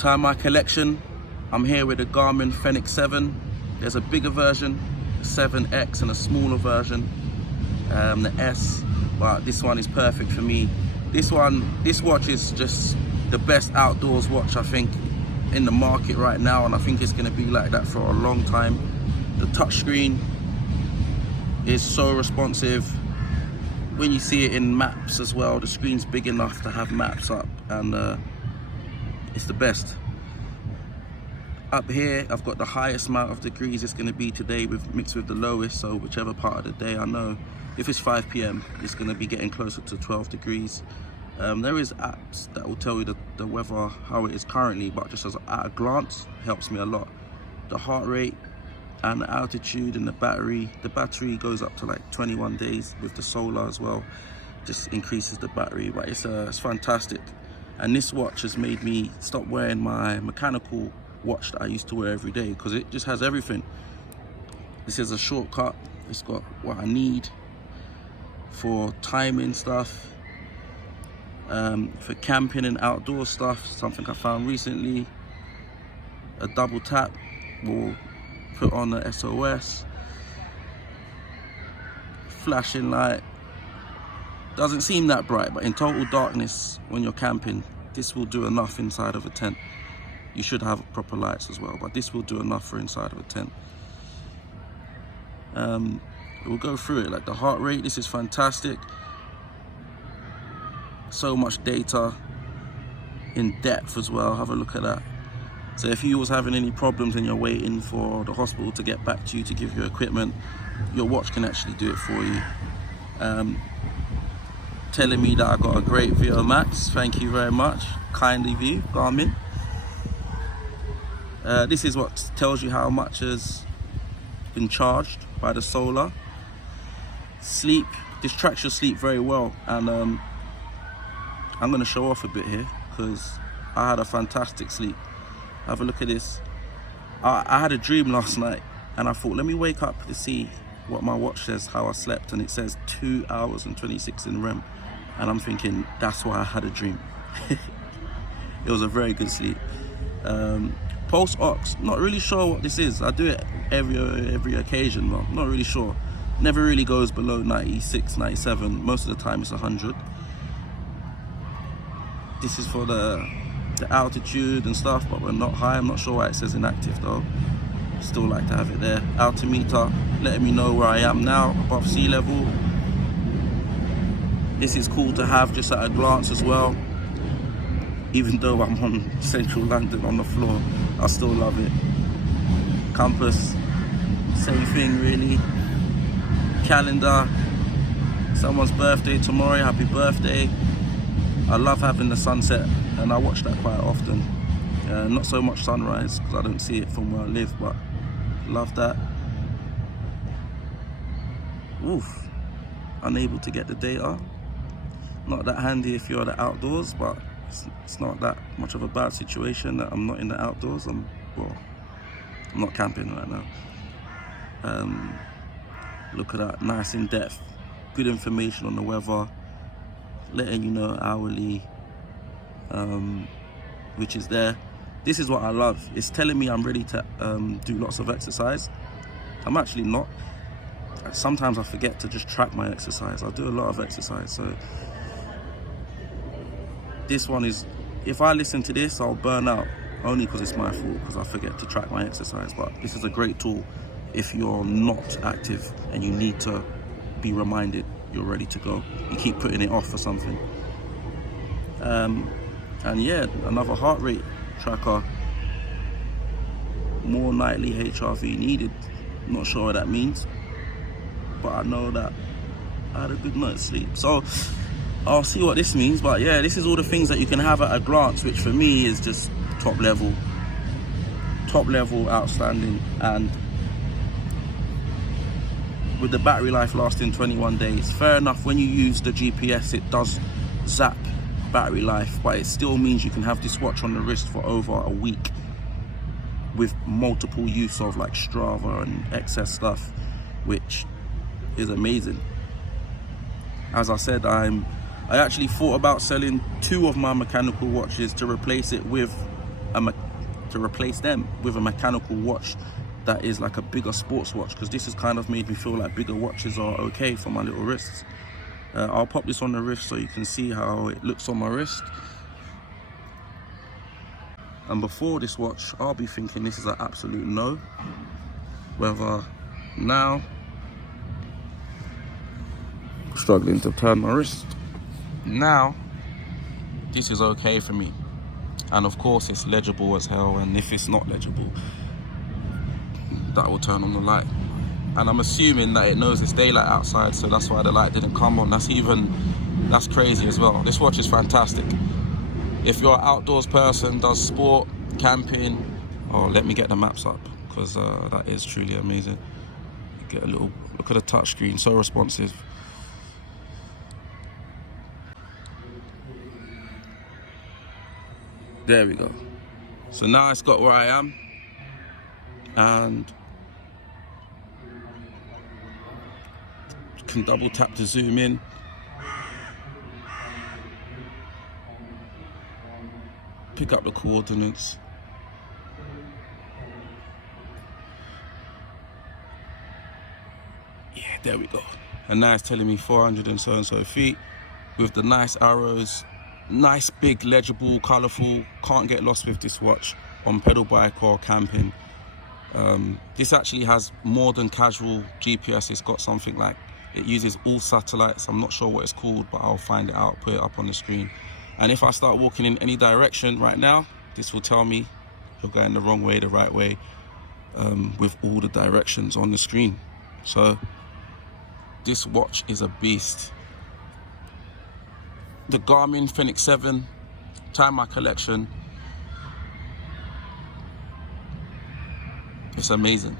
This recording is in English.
Time my collection. I'm here with the Garmin Fenix 7. There's a bigger version, 7X, and a smaller version, the S. But this one is perfect for me. This watch is just the best outdoors watch I think in the market right now, and I think it's going to be like that for a long time. The touchscreen is so responsive. When you see it in maps as well, the screen's big enough to have maps up, and it's the best. Up here, I've got the highest amount of degrees it's going to be today mixed with the lowest, so whichever part of the day. I know if it's 5 p.m, it's going to be getting closer to 12 degrees. There is apps that will tell you the weather, how it is currently, but just at a glance, helps me a lot. The heart rate and the altitude and the battery goes up to like 21 days with the solar as well. Just increases the battery, but it's fantastic. And this watch has made me stop wearing my mechanical watch that I used to wear every day, because it just has everything. This is a shortcut. It's got what I need for timing stuff, for camping and outdoor stuff, something I found recently. A double tap will put on the SOS. Flashing light. Doesn't seem that bright, but in total darkness when you're camping, this will do enough inside of a tent. You should have proper lights as well, but this will do enough for inside of a tent. We'll go through it. Like the heart rate, this is fantastic. So much data in depth as well. Have a look at that. So if you was having any problems and you're waiting for the hospital to get back to you to give you equipment, your watch can actually do it for you. Telling me that I got a great VO max. Thank you very much. Kindly of you, Garmin. This is what tells you how much has been charged by the solar. Sleep, this tracks your sleep very well, and I'm going to show off a bit here because I had a fantastic sleep. Have a look at this. I had a dream last night, and I thought, let me wake up to see what my watch says, how I slept, and it says 2 hours and 26 in REM, and I'm thinking that's why I had a dream. It was a very good sleep. Pulse ox, not really sure what this is. I do it every occasion, but I'm not really sure. Never really goes below 96, 97. Most of the time it's 100. This is for the altitude and stuff, but we're not high. I'm not sure why it says inactive though. Still like to have it there. Altimeter, letting me know where I am now, above sea level. This is cool to have just at a glance as well. Even though I'm on central London on the floor, I still love it. Compass, same thing really. Calendar, someone's birthday tomorrow, happy birthday. I love having the sunset, and I watch that quite often. Not so much sunrise because I don't see it from where I live, but love that. Oof, unable to get the data. Not that handy if you're at the outdoors, but it's not that much of a bad situation that I'm not in the outdoors. I'm not camping right now. Look at that, nice in depth, good information on the weather, letting you know hourly, which is there. This is what I love. It's telling me I'm ready to do lots of exercise. I'm actually not. Sometimes I forget to just track my exercise. I do a lot of exercise, so this one is, if I listen to this, I'll burn out, only because it's my fault, because I forget to track my exercise. But this is a great tool if you're not active and you need to be reminded you're ready to go. You keep putting it off for something. And yeah, another heart rate tracker. More nightly HRV needed. Not sure what that means, but I know that I had a good night's sleep. So I'll see what this means, but yeah, this is all the things that you can have at a glance, which for me is just top level, outstanding. And with the battery life lasting 21 days, fair enough, when you use the GPS it does zap battery life, but it still means you can have this watch on the wrist for over a week with multiple use of like Strava and excess stuff, which is amazing. As I said, I actually thought about selling 2 of my mechanical watches to replace it with to replace them with a mechanical watch that is like a bigger sports watch, because this has kind of made me feel like bigger watches are okay for my little wrists. I'll pop this on the wrist so you can see how it looks on my wrist. And before this watch, I'll be thinking this is an absolute no. Whether now, struggling to turn my wrist. Now, this is okay for me. And of course it's legible as hell, and if it's not legible, that will turn on the light. And I'm assuming that it knows it's daylight outside, so that's why the light didn't come on. That's crazy as well. This watch is fantastic. If you're an outdoors person, does sport, camping, let me get the maps up, because that is truly amazing. Get a little look at the touch screen, so responsive. There we go. So now it's got where I am, and can double tap to zoom in. Pick up the coordinates. Yeah, there we go. And now it's telling me 400 and so feet with the nice arrows. Nice, big, legible, colourful. Can't get lost with this watch on pedal bike or camping. This actually has more than casual GPS. It's got something like, it uses all satellites. I'm not sure what it's called, but I'll find it out, put it up on the screen. And if I start walking in any direction right now, this will tell me you're going the wrong way, the right way, with all the directions on the screen. So this watch is a beast. The Garmin Fenix 7, Time My Collection. It's amazing.